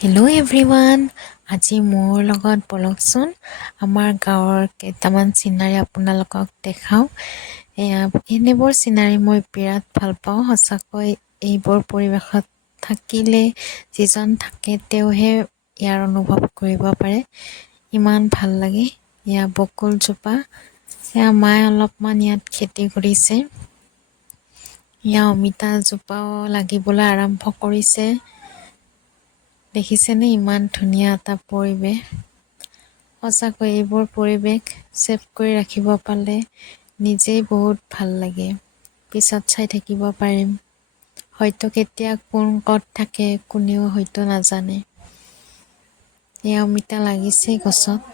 Hello' everyone. আজি মোৰ লগত বলকচোন আমাৰ গাঁৱৰ কেইটামান চিনাৰী আপোনালোকক দেখাওঁ। এনেবোৰ চিনাৰী মই বিৰাট ভাল পাওঁ। সঁচাকৈ এইবোৰ পৰিৱেশত থাকিলে যিজন থাকে তেওঁহে ইয়াৰ অনুভৱ কৰিব পাৰে। ইমান ভাল লাগে। এয়া বকুলজোপা, এয়া মায়ে অলপমান ইয়াত খেতি কৰিছে। এয়া অমিতাজোপাও লাগিবলৈ আৰম্ভ কৰিছে। দেখিছেনে ইমান ধুনীয়া এটা পৰিৱেশ। সঁচাকৈ এইবোৰ পৰিৱেশ ছেভ কৰি ৰাখিব পালে নিজেই বহুত ভাল লাগে। পিছত চাই থাকিব পাৰিম। হয়তো কেতিয়া কোন ক'ত থাকে কোনেও হয়তো নাজানে। এই অমিতা লাগিছে গছত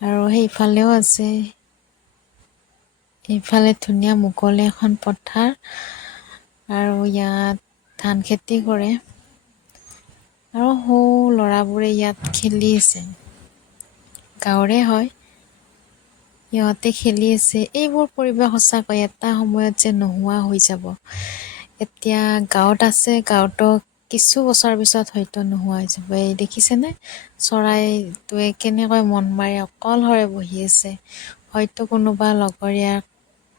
আৰু সেইফালেও আছে। এইফালে ধুনীয়া মুকলি এখন পথাৰ আৰু ইয়াত ধান খেতি কৰে আৰু সৰু ল'ৰাবোৰে ইয়াত খেলি আছে। গাঁৱৰে হয়, সিহঁতে খেলি আছে। এইবোৰ পৰিৱেশ সঁচাকৈ এটা সময়ত যে নোহোৱা হৈ যাব। এতিয়া গাঁৱত আছে, গাঁৱতো কিছু বছৰ পিছত হয়তো নোহোৱা হৈ যাব। এই দেখিছেনে চৰাইটোৱে কেনেকৈ মন মাৰি অকলশৰে বহি আছে। হয়তো কোনোবা লগৰীয়াক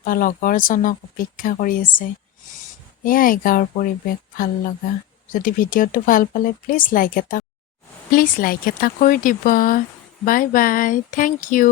বা লগৰজনক অপেক্ষা কৰি আছে। এয়াই গাঁৱৰ পৰিৱেশ ভাল লগা। যদি ভিডিঅ'টো ভাল পালে প্লিজ লাইক এটা কৰি দিব। Bye bye, thank U.